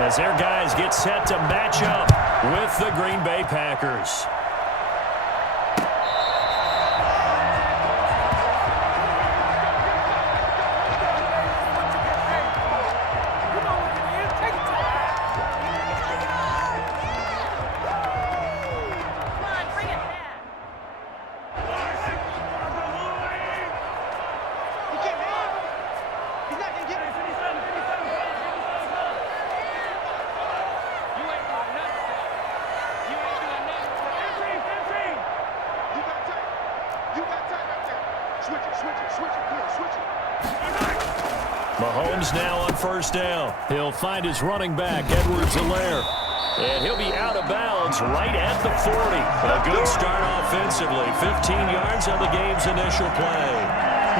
as their guys get set to match up with the Green Bay Packers. Mahomes now on first down. He'll find his running back, Edwards-Helaire. And he'll be out of bounds right at the 40. A good start offensively. 15 yards on the game's initial play.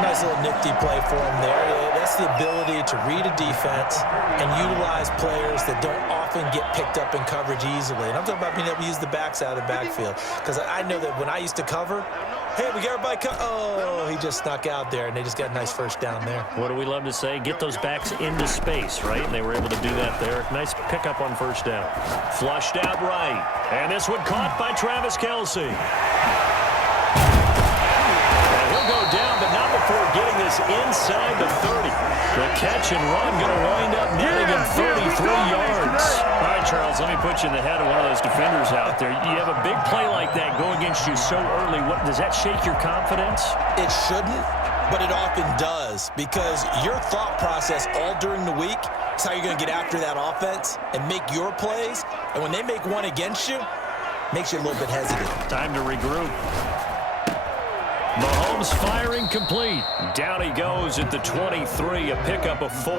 Nice little nifty play for him there. That's the ability to read a defense and utilize players that don't often get picked up in coverage easily. And I'm talking about being able to use the backs out of the backfield. Because I know that when I used to cover, hey, we got everybody oh, he just snuck out there, and they just got a nice first down there. What do we love to say? Get those backs into space, right? And they were able to do that there. Nice pickup on first down. Flushed out right. And this one caught by Travis Kelce. And he'll go down, but not before getting this inside the 30. The catch and run going to wind up netting him 33 yards. All right, Charles, let me put you in the head of one of those defenders out there. You have a big play like that go against you so early. Does that shake your confidence? It shouldn't, but it often does, because your thought process all during the week is how you're going to get after that offense and make your plays. And when they make one against you, it makes you a little bit hesitant. Time to regroup. Mahomes firing complete. Down he goes at the 23, a pickup of 4.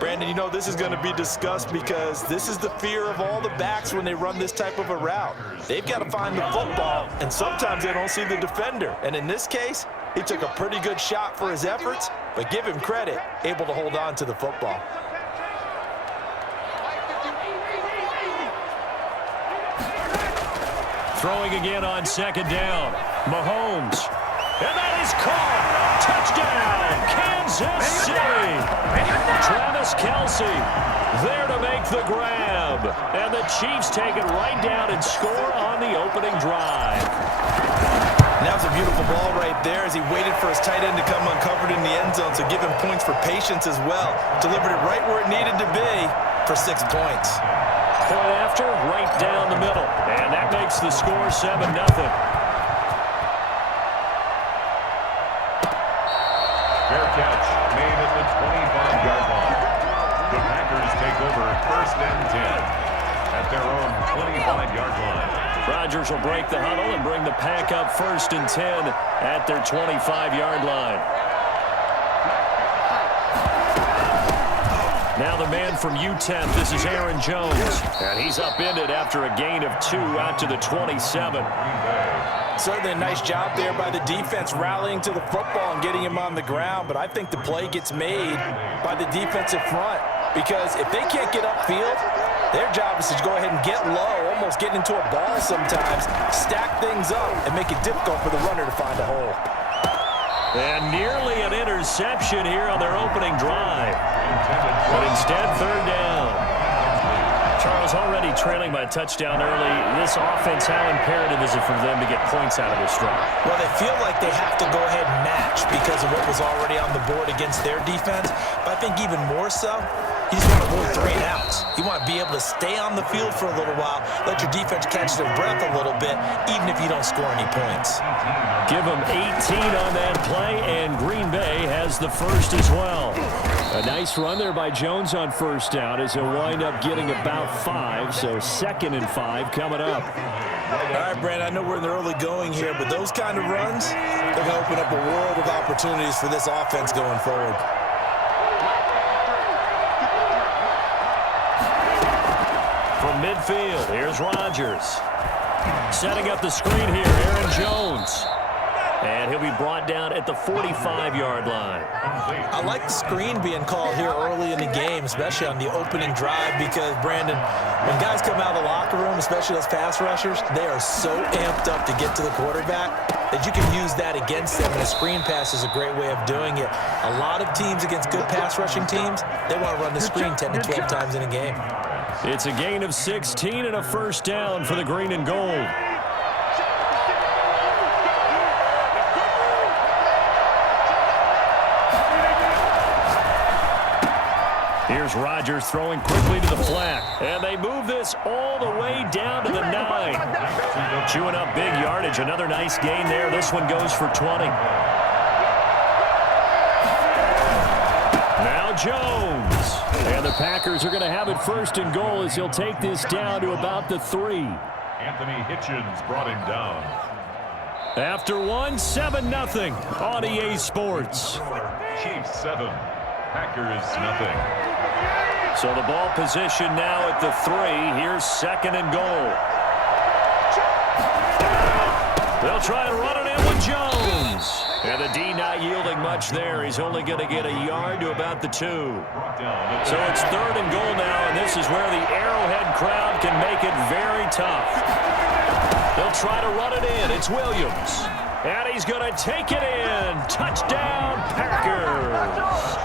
Brandon, you know, this is going to be discussed because this is the fear of all the backs when they run this type of a route. They've got to find the football, and sometimes they don't see the defender. And in this case, he took a pretty good shot for his efforts, but give him credit, able to hold on to the football. Throwing again on second down. Mahomes. And that is caught. Touchdown, Kansas City. Travis Kelce there to make the grab. And the Chiefs take it right down and score on the opening drive. That was a beautiful ball right there as he waited for his tight end to come uncovered in the end zone, so give him points for patience as well. Delivered it right where it needed to be for 6 points. Point after, right down the middle. And that makes the score 7-0. Fair catch made at the 25-yard line. The Packers take over first and 10 at their own 25-yard line. Rodgers will break the huddle and bring the Pack up first and 10 at their 25-yard line. Now the man from UTEP, this is Aaron Jones. And he's upended after a gain of 2 out to the 27. Certainly a nice job there by the defense rallying to the football and getting him on the ground. But I think the play gets made by the defensive front, because if they can't get upfield, their job is to go ahead and get low, almost get into a ball sometimes, stack things up, and make it difficult for the runner to find a hole. And nearly an interception here on their opening drive. But instead, third down. Charles, already trailing by a touchdown early. This offense, how imperative is it for them to get points out of this drive? Well, they feel like they have to go ahead and match because of what was already on the board against their defense. But I think even more so, you just want to avoid 3 and outs. You want to be able to stay on the field for a little while, let your defense catch their breath a little bit, even if you don't score any points. Give them 18 on that play, and Green Bay has the first as well. A nice run there by Jones on first down as he'll wind up getting about 5, so 2nd and 5 coming up. All right, Brandon, I know we're in the early going here, but those kind of runs, they're going to open up a world of opportunities for this offense going forward. From midfield, here's Rodgers. Setting up the screen here, Aaron Jones. And he'll be brought down at the 45-yard line. I like the screen being called here early in the game, especially on the opening drive, because, Brandon, when guys come out of the locker room, especially those pass rushers, they are so amped up to get to the quarterback. that you can use that against them, and a screen pass is a great way of doing it. A lot of teams against good pass rushing teams, they want to run the screen 10 to 12 times in a game. It's a gain of 16 and a first down for the green and gold. Here's Rodgers throwing quickly to the flat. And they move this all the way down to the 9. Chewing up big yardage. Another nice gain there. This one goes for 20. Now Jones. And the Packers are going to have it first and goal as he'll take this down to about the 3. Anthony Hitchens brought him down. After one, 7-0 on EA Sports. Chiefs 7, Packers nothing. So the ball position now at the 3. Here's second and goal. They'll try and run it in with Jones. And the D not yielding much there. He's only going to get a yard to about the 2. So it's third and goal now, and this is where the Arrowhead crowd can make it very tough. They'll try to run it in. It's Williams. And he's going to take it in. Touchdown, Packers.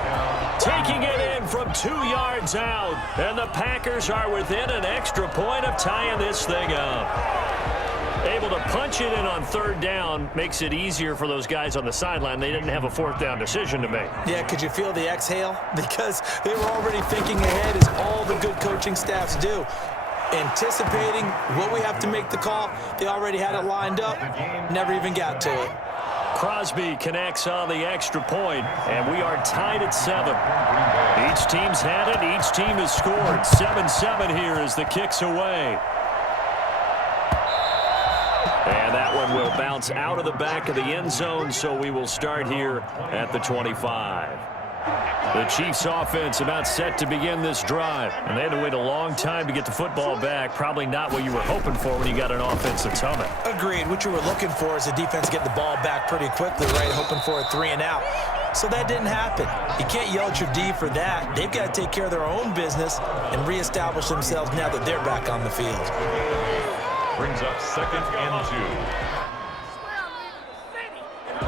Taking it in from 2 yards out. And the Packers are within an extra point of tying this thing up. Able to punch it in on third down makes it easier for those guys on the sideline. They didn't have a fourth down decision to make. Yeah, could you feel the exhale? Because they were already thinking ahead, as all the good coaching staffs do. Anticipating what we have to make the call. They already had it lined up. Never even got to it. Crosby connects on the extra point, and we are tied at 7. Each team's had it. Each team has scored. 7-7 here as the kick's away. And that one will bounce out of the back of the end zone, so we will start here at the 25. The Chiefs offense about set to begin this drive. And they had to wait a long time to get the football back. Probably not what you were hoping for when you got an offensive summit. Agreed. What you were looking for is the defense getting the ball back pretty quickly, right? Hoping for a 3 and out. So that didn't happen. You can't yell at your D for that. They've got to take care of their own business and reestablish themselves now that they're back on the field. Brings up 2nd and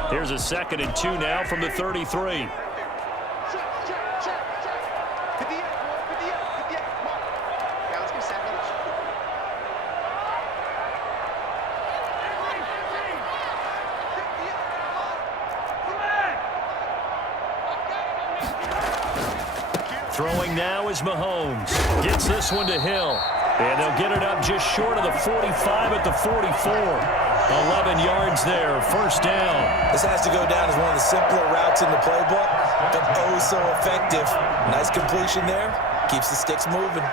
2. Here's a 2nd and 2 now from the 33. Throwing now is Mahomes. Gets this one to Hill. And they'll get it up just short of the 45 at the 44. 11 yards there, first down. This has to go down as one of the simpler routes in the playbook, but oh so effective. Nice completion there. Keeps the sticks moving.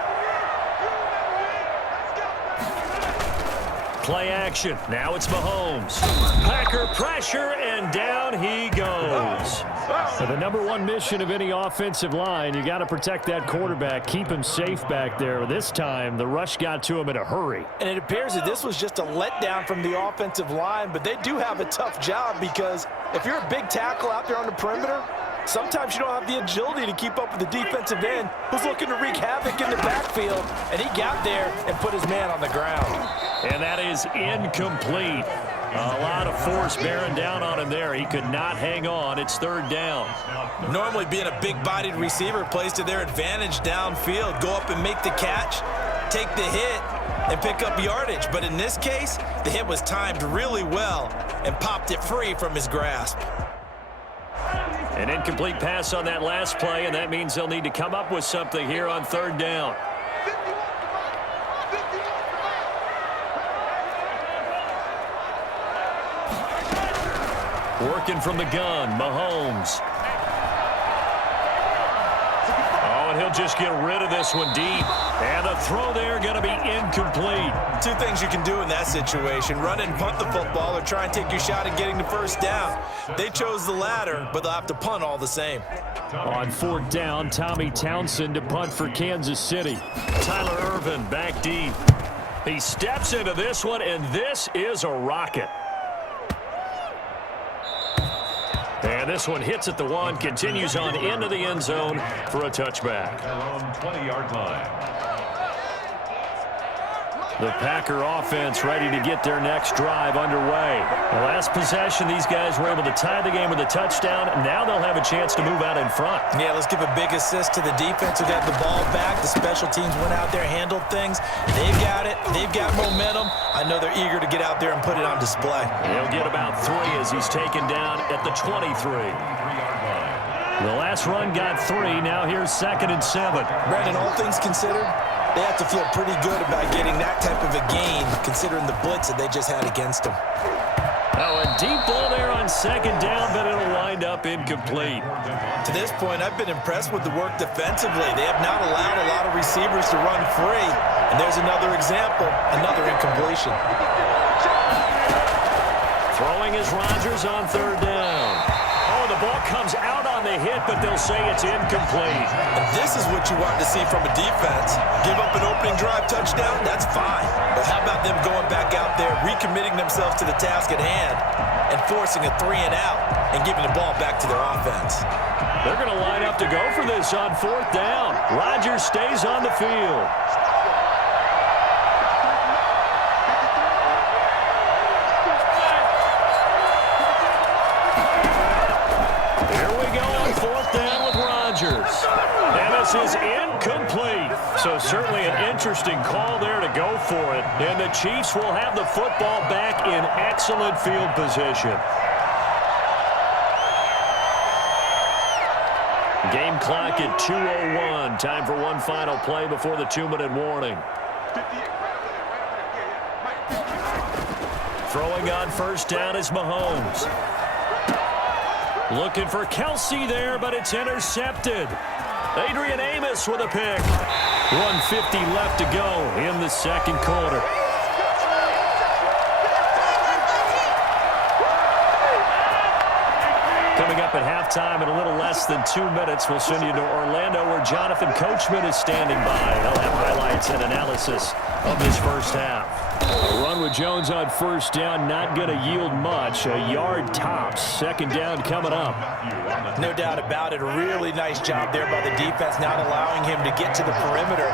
Play action. Now it's Mahomes. Packer pressure, and down he goes. So the #1 mission of any offensive line, you got to protect that quarterback, keep him safe back there. This time, the rush got to him in a hurry. And it appears that this was just a letdown from the offensive line, but they do have a tough job because if you're a big tackle out there on the perimeter, sometimes you don't have the agility to keep up with the defensive end who's looking to wreak havoc in the backfield, and he got there and put his man on the ground. And that is incomplete. A lot of force bearing down on him there. He could not hang on. It's third down. Normally being a big-bodied receiver plays to their advantage downfield. Go up and make the catch, take the hit, and pick up yardage. But in this case, the hit was timed really well and popped it free from his grasp. An incomplete pass on that last play, and that means they'll need to come up with something here on third down. Working from the gun, Mahomes. Oh, and he'll just get rid of this one deep. And the throw there going to be incomplete. Two things you can do in that situation: run and punt the football, or try and take your shot at getting the first down. They chose the latter, but they'll have to punt all the same. On fourth down, Tommy Townsend to punt for Kansas City. Tyler Ervin back deep. He steps into this one, and this is a rocket. And this one hits at the 1, continues on into the end zone for a touchback. Their own 20-yard line. The Packer offense ready to get their next drive underway. The last possession, these guys were able to tie the game with a touchdown. Now they'll have a chance to move out in front. Yeah, let's give a big assist to the defense who got the ball back. The special teams went out there, handled things. They've got it. They've got momentum. I know they're eager to get out there and put it on display. He'll get about 3 as he's taken down at the 23. The last run got 3. Now here's 2nd and 7. Brandon, all things considered, they have to feel pretty good about getting that type of a gain, considering the blitz that they just had against them. Oh, a deep ball there on 2nd down, but it'll wind up incomplete. To this point, I've been impressed with the work defensively. They have not allowed a lot of receivers to run free. And there's another example, another incompletion. Throwing is Rodgers on 3rd down. Oh, the ball comes out on the hit, but they'll say it's incomplete. And this is what you want to see from a defense. Give up an opening drive touchdown, that's fine. But how about them going back out there, recommitting themselves to the task at hand, and forcing a 3 and out, and giving the ball back to their offense? They're going to line up to go for this on 4th down. Rodgers stays on the field. And this is incomplete. So certainly an interesting call there to go for it. And the Chiefs will have the football back in excellent field position. Game clock at 2:01. Time for one final play before the 2-minute warning. Throwing on 1st down is Mahomes. Looking for Kelsey there, but it's intercepted. Adrian Amos with a pick. 1:50 left to go in the 2nd quarter. Coming up at halftime in a little less than 2 minutes, we'll send you to Orlando where Jonathan Coachman is standing by. He'll have highlights and analysis of this first half. A run with Jones on 1st down, not going to yield much. A yard tops. 2nd down coming up. No doubt about it. A really nice job there by the defense, not allowing him to get to the perimeter.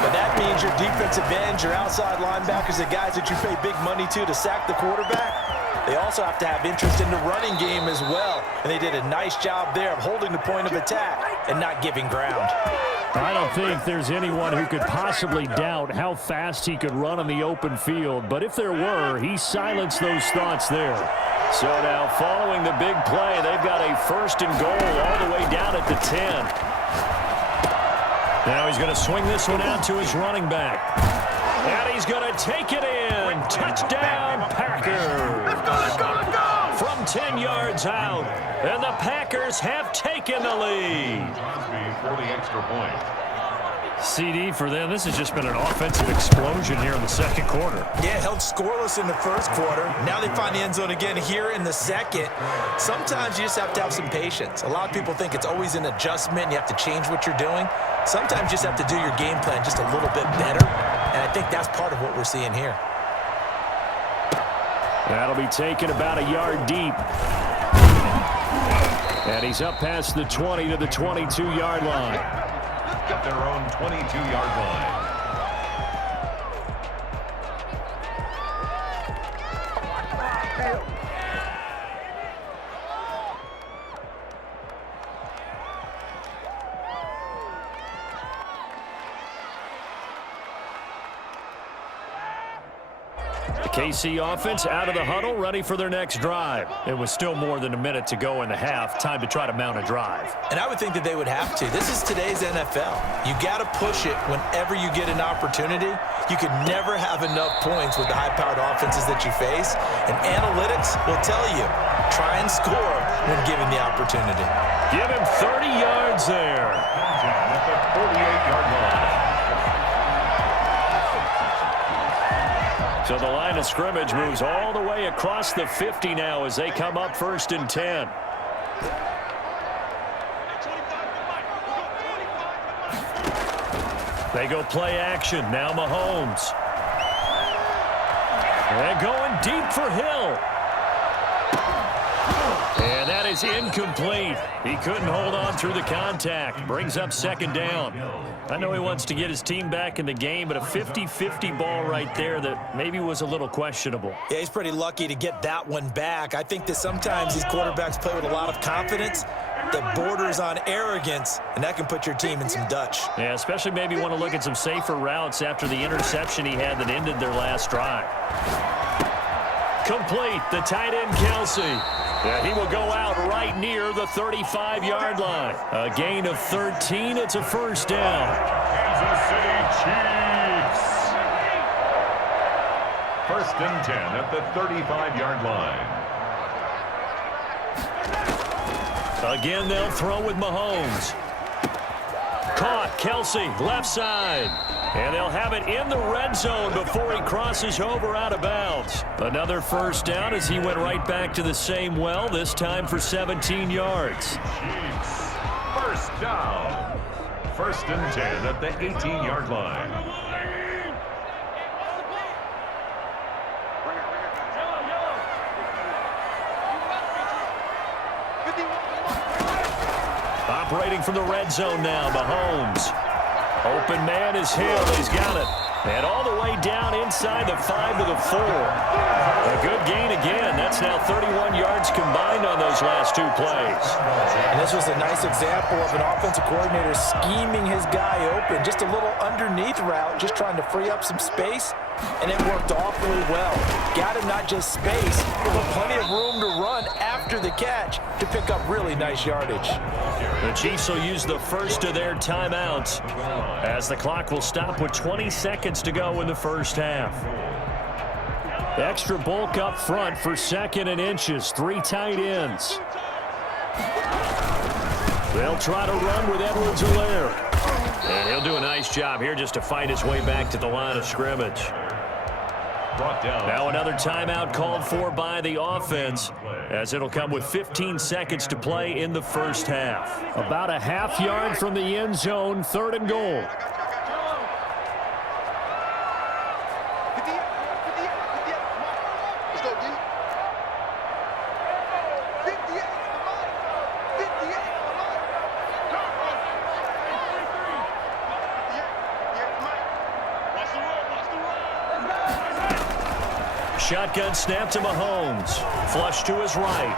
But that means your defensive ends, your outside linebackers, the guys that you pay big money to sack the quarterback, they also have to have interest in the running game as well. And they did a nice job there of holding the point of attack and not giving ground. I don't think there's anyone who could possibly doubt how fast he could run on the open field. But if there were, he silenced those thoughts there. So now following the big play, they've got a 1st and goal all the way down at the 10. Now he's going to swing this one out to his running back. And he's going to take it in. Touchdown, Packers. Let's go. From 10 yards out. And the Packers have taken the lead. For the extra point. CD for them. This has just been an offensive explosion here in the 2nd quarter. Yeah, held scoreless in the 1st quarter. Now they find the end zone again here in the 2nd. Sometimes you just have to have some patience. A lot of people think it's always an adjustment. You have to change what you're doing. Sometimes you just have to do your game plan just a little bit better. And I think that's part of what we're seeing here. That'll be taken about a yard deep. And he's up past the 20 to the 22-yard line. Got their own 22-yard line. KC offense out of the huddle, ready for their next drive. It was still more than a minute to go in the half. Time to try to mount a drive. And I would think that they would have to. This is today's NFL. You got to push it whenever you get an opportunity. You could never have enough points with the high-powered offenses that you face. And analytics will tell you, try and score when given the opportunity. Give him 30 yards there. At the 48-yard line. So the line of scrimmage moves all the way across the 50 now as they come up 1st and 10. They go play action. Now Mahomes. And going deep for Hill. And that is incomplete. He couldn't hold on through the contact. Brings up second down. I know he wants to get his team back in the game, but a 50-50 ball right there that maybe was a little questionable. Yeah, he's pretty lucky to get that one back. I think that sometimes these quarterbacks play with a lot of confidence that borders on arrogance, and that can put your team in some Dutch. Yeah, especially maybe want to look at some safer routes after the interception he had that ended their last drive. Complete, the tight end Kelsey. And he will go out right near the 35-yard line. A gain of 13. It's a first down. Kansas City Chiefs. First and 10 at the 35-yard line. Again, they'll throw with Mahomes. Caught, Kelsey, left side. And they'll have it in the red zone before he crosses over out of bounds. Another first down as he went right back to the same well, this time for 17 yards. Chiefs. First down. First and 10 at the 18-yard line. Operating from the red zone now, Mahomes. Open man is Hill. He's got it. And all the way down inside the 5 to the 4. A good gain again. That's now 31 yards combined on those last two plays. And this was a nice example of an offensive coordinator scheming his guy open. Just a little underneath route, just trying to free up some space, and it worked awfully well. Got him not just space, but plenty of room to run after the catch to pick up really nice yardage. The Chiefs will use the first of their timeouts as the clock will stop with 20 seconds to go in the first half. Extra bulk up front for second and inches. 3 tight ends. They'll try to run with Edwards-Helaire. And he'll do a nice job here just to fight his way back to the line of scrimmage. Now another timeout called for by the offense, as it'll come with 15 seconds to play in the first half. About a half yard from the end zone, 3rd and goal. Shotgun snap to Mahomes. Flush to his right.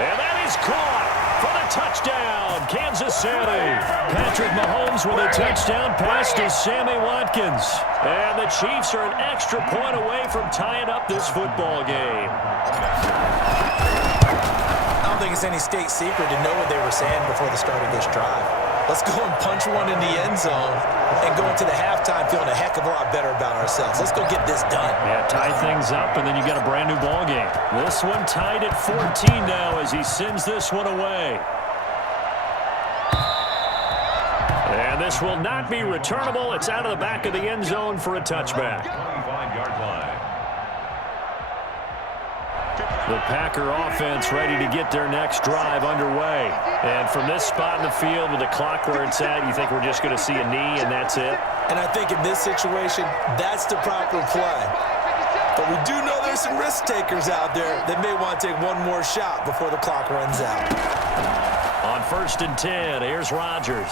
And that is caught for the touchdown, Kansas City. Patrick Mahomes with a touchdown pass to Sammy Watkins. And the Chiefs are an extra point away from tying up this football game. I don't think it's any state secret to know what they were saying before the start of this drive. Let's go and punch one in the end zone and go into the halftime feeling a heck of a lot better about ourselves. Let's go get this done. Yeah, tie things up, and then you got a brand new ball game. This one tied at 14 now as he sends this one away. And this will not be returnable. It's out of the back of the end zone for a touchback. 25-yard line. The Packer offense ready to get their next drive underway. And from this spot in the field with the clock where it's at, you think we're just going to see a knee and that's it? And I think in this situation, that's the proper play. But we do know there's some risk takers out there that may want to take one more shot before the clock runs out. On 1st and 10, here's Rodgers.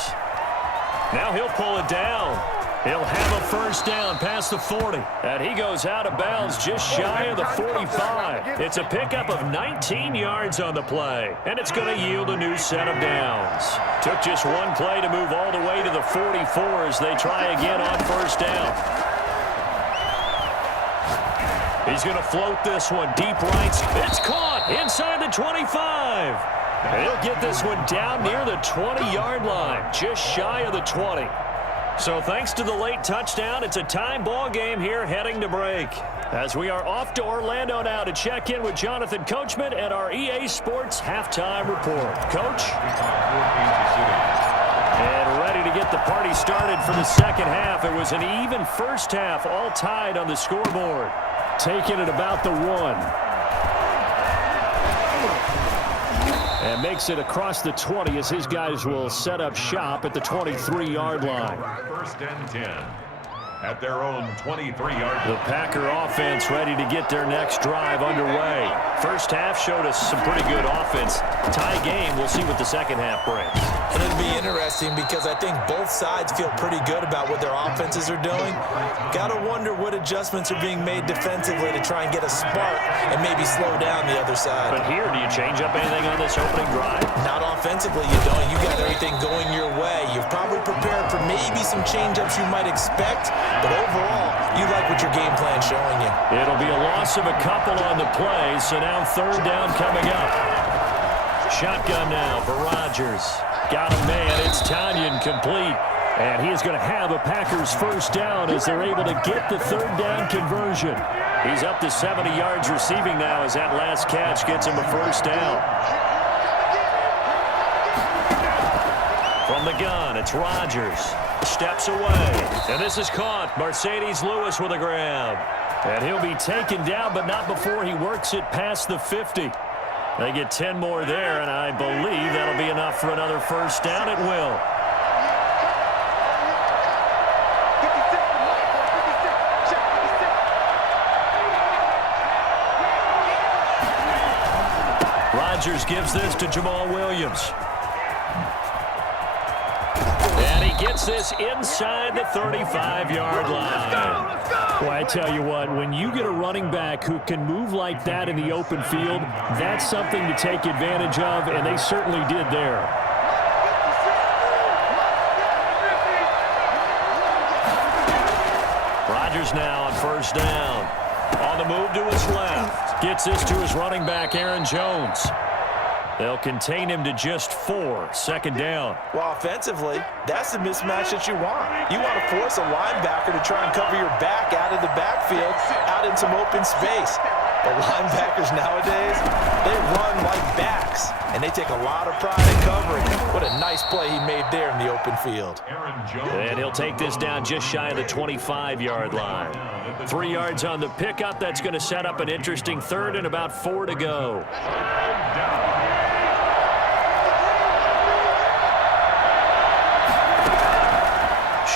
Now he'll pull it down. He'll have a first down past the 40. And he goes out of bounds just shy of the 45. It's a pickup of 19 yards on the play. And it's going to yield a new set of downs. Took just one play to move all the way to the 44 as they try again on first down. He's going to float this one deep right. It's caught inside the 25. And he'll get this one down near the 20-yard line, just shy of the 20. So thanks to the late touchdown, it's a time ball game here heading to break. As we are off to Orlando now to check in with Jonathan Coachman at our EA Sports Halftime Report. Coach? And ready to get the party started for the second half. It was an even first half, all tied on the scoreboard. Taking it about the 1. And makes it across the 20 as his guys will set up shop at the 23-yard line. First and 10. at their own 23-yard The line. Packer offense ready to get their next drive underway. First half showed us some pretty good offense. Tie game. We'll see what the second half brings. And it'll be interesting because I think both sides feel pretty good about what their offenses are doing. Got to wonder what adjustments are being made defensively to try and get a spark and maybe slow down the other side. But here, do you change up anything on this opening drive? Not offensively, you don't. You got everything going your way. You've probably prepared for maybe some change-ups you might expect, but overall, you like what your game plan's showing you. It'll be a loss of a couple on the play, so now third down coming up. Shotgun now for Rodgers. Got a man. It's Tanyan complete. And he is going to have a Packers first down as they're able to get the third down conversion. He's up to 70 yards receiving now as that last catch gets him a first down. From the gun, it's Rodgers. Steps away. And this is caught. Mercedes Lewis with a grab. And he'll be taken down, but not before he works it past the 50. They get 10 more there, and I believe that'll be enough for another first down. It will. Rodgers gives this to Jamal Williams. And he gets this inside the 35-yard line. Well, I tell you what, when you get a running back who can move like that in the open field, that's something to take advantage of, and they certainly did there. Rodgers now on first down. On the move to his left. Gets this to his running back, Aaron Jones. They'll contain him to just 4. Second down. Well, offensively, that's the mismatch that you want. You want to force a linebacker to try and cover your back out of the backfield, out in some open space. The linebackers nowadays, they run like backs, and they take a lot of pride in covering. What a nice play he made there in the open field. And he'll take this down just shy of the 25-yard line. 3 yards on the pickup. That's going to set up an interesting third and about 4 to go.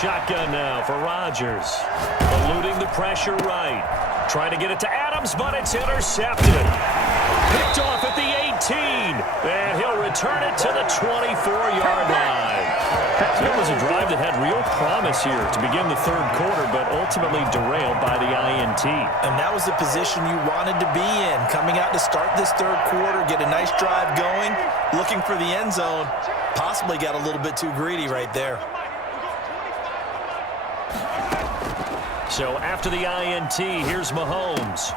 Shotgun now for Rodgers. Eluding the pressure right. Trying to get it to Adams, but it's intercepted. Picked off at the 18. And he'll return it to the 24-yard line. It was a drive that had real promise here to begin the third quarter, but ultimately derailed by the INT. And that was the position you wanted to be in. Coming out to start this third quarter, get a nice drive going, looking for the end zone. Possibly got a little bit too greedy right there. So after the INT, here's Mahomes.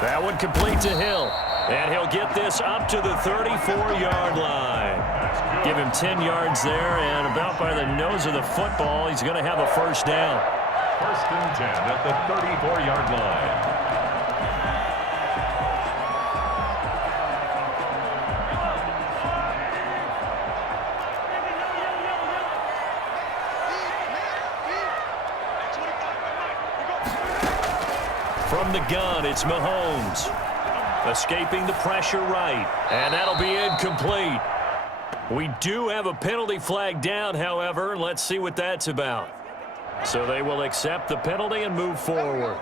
That one complete to Hill. And he'll get this up to the 34-yard line. Give him 10 yards there, and about by the nose of the football, he's going to have a first down. First and 10 at the 34-yard line. From the gun, it's Mahomes. Escaping the pressure right. And that'll be incomplete. We do have a penalty flag down, however. Let's see what that's about. So they will accept the penalty and move forward.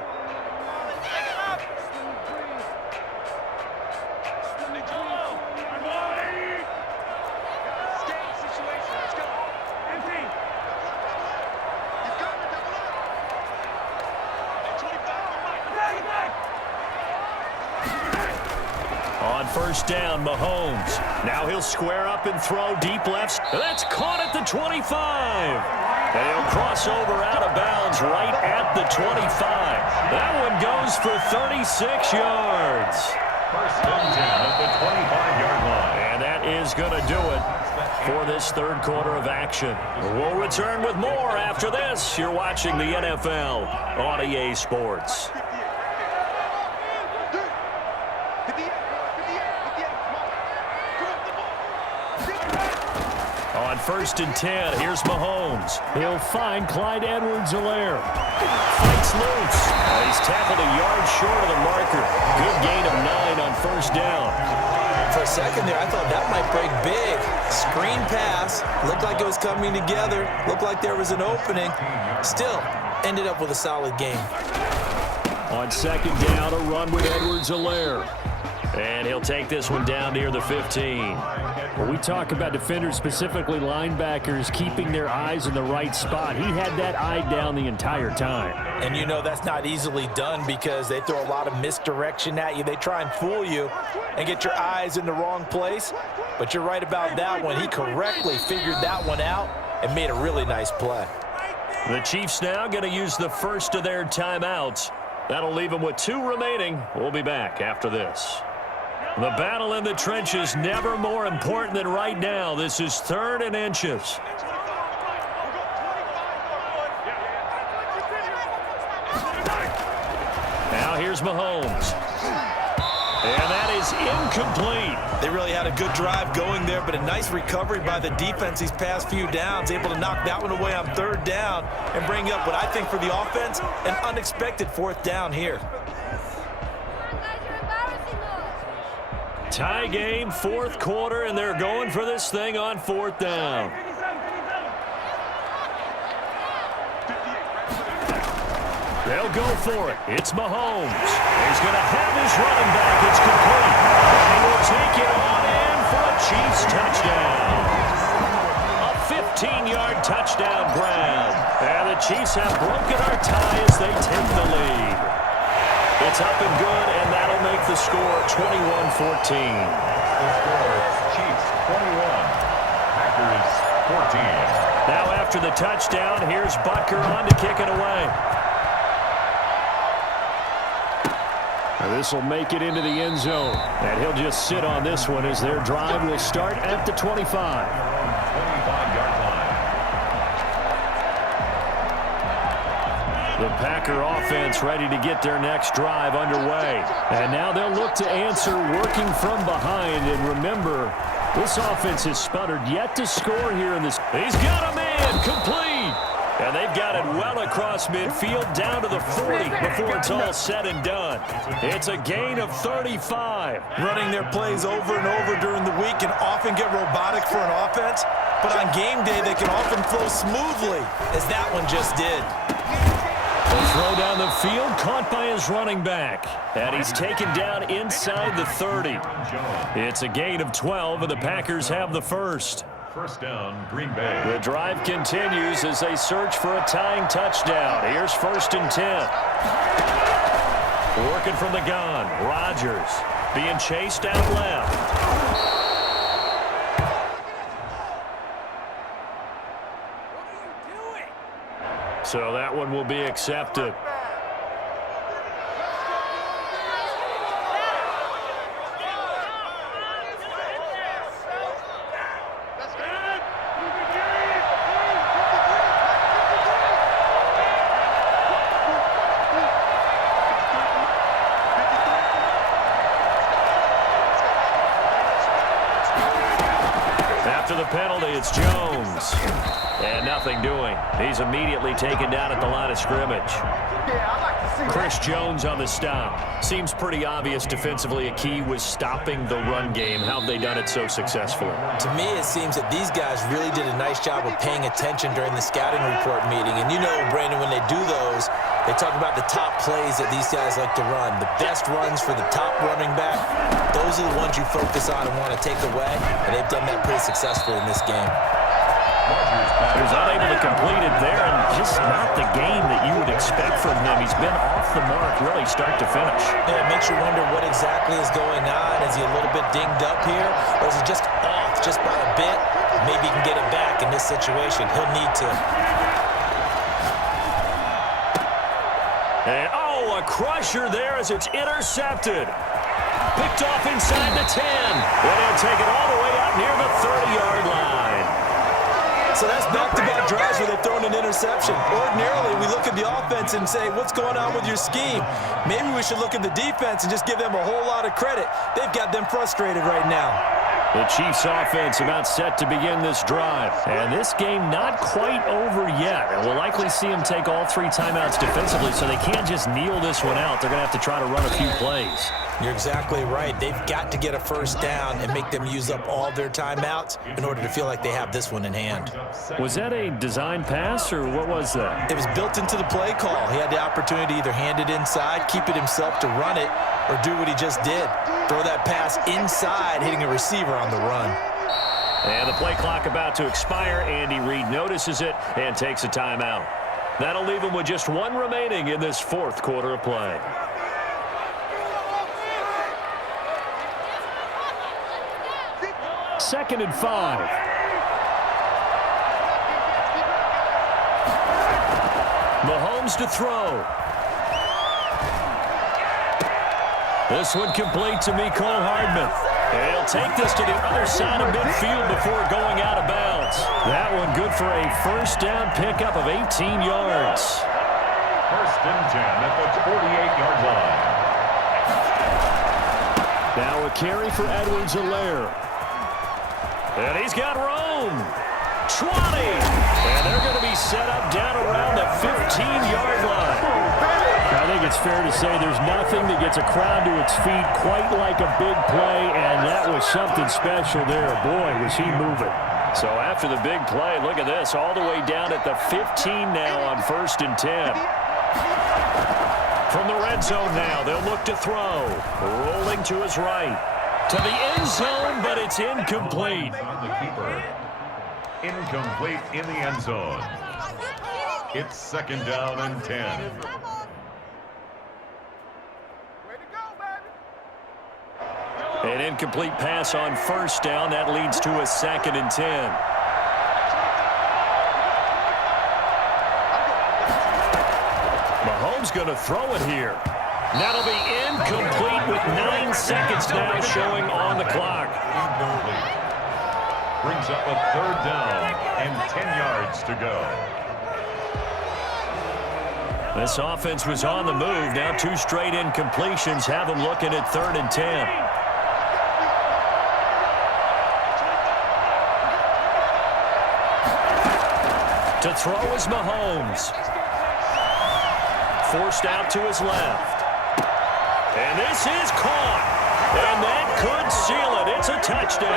On first down, Mahomes. Now he'll square up and throw deep left. That's caught at the 25. And he'll cross over out of bounds right at the 25. That one goes for 36 yards. First and 10 at the 25-yard line. And that is going to do it for this third quarter of action. We'll return with more after this. You're watching the NFL on EA Sports. On first and 10, here's Mahomes. He'll find Clyde Edwards-Helaire. Fights loose. He's tackled a yard short of the marker. Good gain of 9 on first down. For a second there, I thought that might break big. Screen pass. Looked like it was coming together. Looked like there was an opening. Still, ended up with a solid game. On second down, a run with Edwards-Helaire. And he'll take this one down near the 15. When we talk about defenders, specifically linebackers, keeping their eyes in the right spot, he had that eye down the entire time. And you know that's not easily done because they throw a lot of misdirection at you. They try and fool you and get your eyes in the wrong place. But you're right about that one. He correctly figured that one out and made a really nice play. The Chiefs now going to use the first of their timeouts. That'll leave them with 2 remaining. We'll be back after this. The battle in the trenches never more important than right now. This is 3rd and inches. Now here's Mahomes. And that is incomplete. They really had a good drive going there, but a nice recovery by the defense these past few downs, able to knock that one away on 3rd down and bring up what I think for the offense, an unexpected 4th down here. Tie game, 4th quarter, and they're going for this thing on 4th down. They'll go for it. It's Mahomes. He's going to have his running back. It's complete. And he will take it on in for a Chiefs touchdown. A 15-yard touchdown grab. And the Chiefs have broken our tie as they take the lead. It's up and good, and that'll make the score 21-14. The score is Chiefs 21, Packers 14. Now after the touchdown, here's Butker on to kick it away. This will make it into the end zone, and he'll just sit on this one as their drive will start at the 25. 25-yard line. The Packer offense ready to get their next drive underway. And now they'll look to answer working from behind. And remember, this offense has sputtered yet to score here in this. He's got a man complete. And they've got it well across midfield down to the 40 before it's all said and done. It's a gain of 35. Running their plays over and over during the week can often get robotic for an offense, but on game day they can often flow smoothly, as that one just did. The throw down the field, caught by his running back. And he's taken down inside the 30. It's a gain of 12, and the Packers have the first. First down, Green Bay. The drive continues as they search for a tying touchdown. Here's 1st and 10. Working from the gun, Rodgers being chased out left. So that one will be accepted. After the penalty, it's Jones. And nothing doing. He's immediately taken down at the line of scrimmage. Chris Jones on the stop. Seems pretty obvious defensively a key was stopping the run game. How have they done it so successfully? To me, it seems that these guys really did a nice job of paying attention during the scouting report meeting. And you know, Brandon, when they do those, they talk about the top plays that these guys like to run. The best runs for the top running back, those are the ones you focus on and want to take away. And they've done that pretty successfully in this game. He was unable to complete it there, and just not the game that you would expect from him. He's been off the mark really start to finish. Yeah, it makes you wonder what exactly is going on. Is he a little bit dinged up here, or is he just off just by a bit? Maybe he can get it back in this situation. He'll need to. And, oh, a crusher there as it's intercepted. Picked off inside the 10. And he'll take it all the way out near the 30-yard line. So that's back-to-back drives where they're throwing an interception. Ordinarily, we look at the offense and say, what's going on with your scheme? Maybe we should look at the defense and just give them a whole lot of credit. They've got them frustrated right now. The Chiefs offense about set to begin this drive. And this game not quite over yet. And we'll likely see them take all 3 timeouts defensively, so they can't just kneel this one out. They're going to have to try to run a few plays. You're exactly right. They've got to get a first down and make them use up all their timeouts in order to feel like they have this one in hand. Was that a design pass, or what was that? It was built into the play call. He had the opportunity to either hand it inside, keep it himself to run it, or do what he just did. Throw that pass inside, hitting a receiver on the run. And the play clock about to expire. Andy Reid notices it and takes a timeout. That'll leave him with just one remaining in this fourth quarter of play. Second and 5. Mahomes to throw. This one complete to Mecole Hardman. He'll take this to the other side of midfield before going out of bounds. That one good for a first down pickup of 18 yards. First and 10 at the 48-yard line. Now a carry for Edwards-Helaire. And he's got room. 20. And they're going to be set up down around the 15-yard line. I think it's fair to say there's nothing that gets a crowd to its feet quite like a big play, and that was something special there. Boy, was he moving. So after the big play, look at this, all the way down at the 15 now on first and 10. From the red zone now, they'll look to throw. Rolling to his right. To the end zone, but it's incomplete. On the keeper. Incomplete in the end zone. It's second down and 10. An incomplete pass on first down. That leads to a second and 10. Mahomes going to throw it here. That'll be incomplete with 9 seconds now showing on the clock. Incomplete. Brings up a third down and 10 yards to go. This offense was on the move. Now 2 straight incompletions have them looking at third and 10. To throw is Mahomes. Forced out to his left. And this is caught. And that could seal it. It's a touchdown.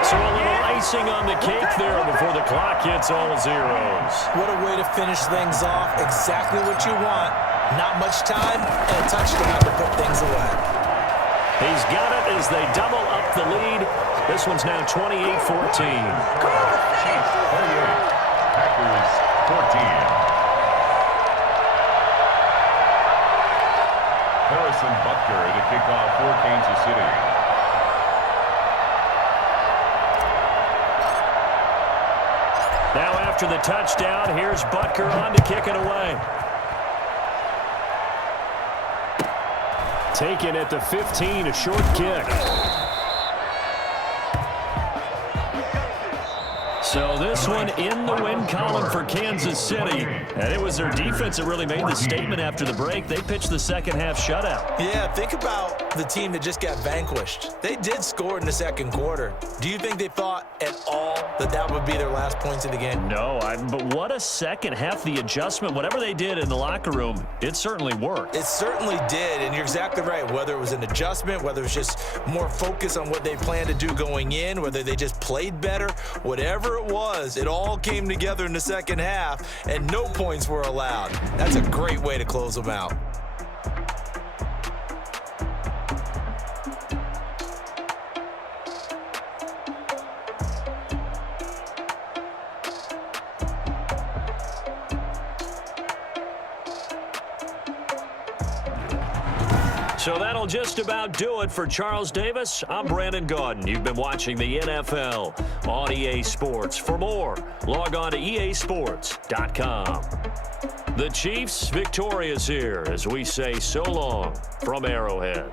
So a little icing on the cake there before the clock hits all zeros. What a way to finish things off. Exactly what you want. Not much time and a touchdown to put things away. He's got it as they double up the lead. This one's now 28-14. Chiefs 28. Packers 14. Harrison Butker to kick off for Kansas City. Now after the touchdown, here's Butker on to kick it away. Taken at the 15, a short kick. So this one in the win column for Kansas City. And it was their defense that really made the statement after the break. They pitched the second half shutout. Yeah, think about the team that just got vanquished. They did score in the second quarter. Do you think they thought at all that that would be their last points of the game? No, but what a second half. The adjustment, whatever they did in the locker room, it certainly worked. It certainly did, and you're exactly right. Whether it was an adjustment, whether it was just more focus on what they planned to do going in, whether they just played better, whatever it was, it all came together in the second half, and no points were allowed. That's a great way to close them out. So that'll just about do it for Charles Davis. I'm Brandon Gaudin. You've been watching the NFL on EA Sports. For more, log on to easports.com. The Chiefs victorious here as we say so long from Arrowhead.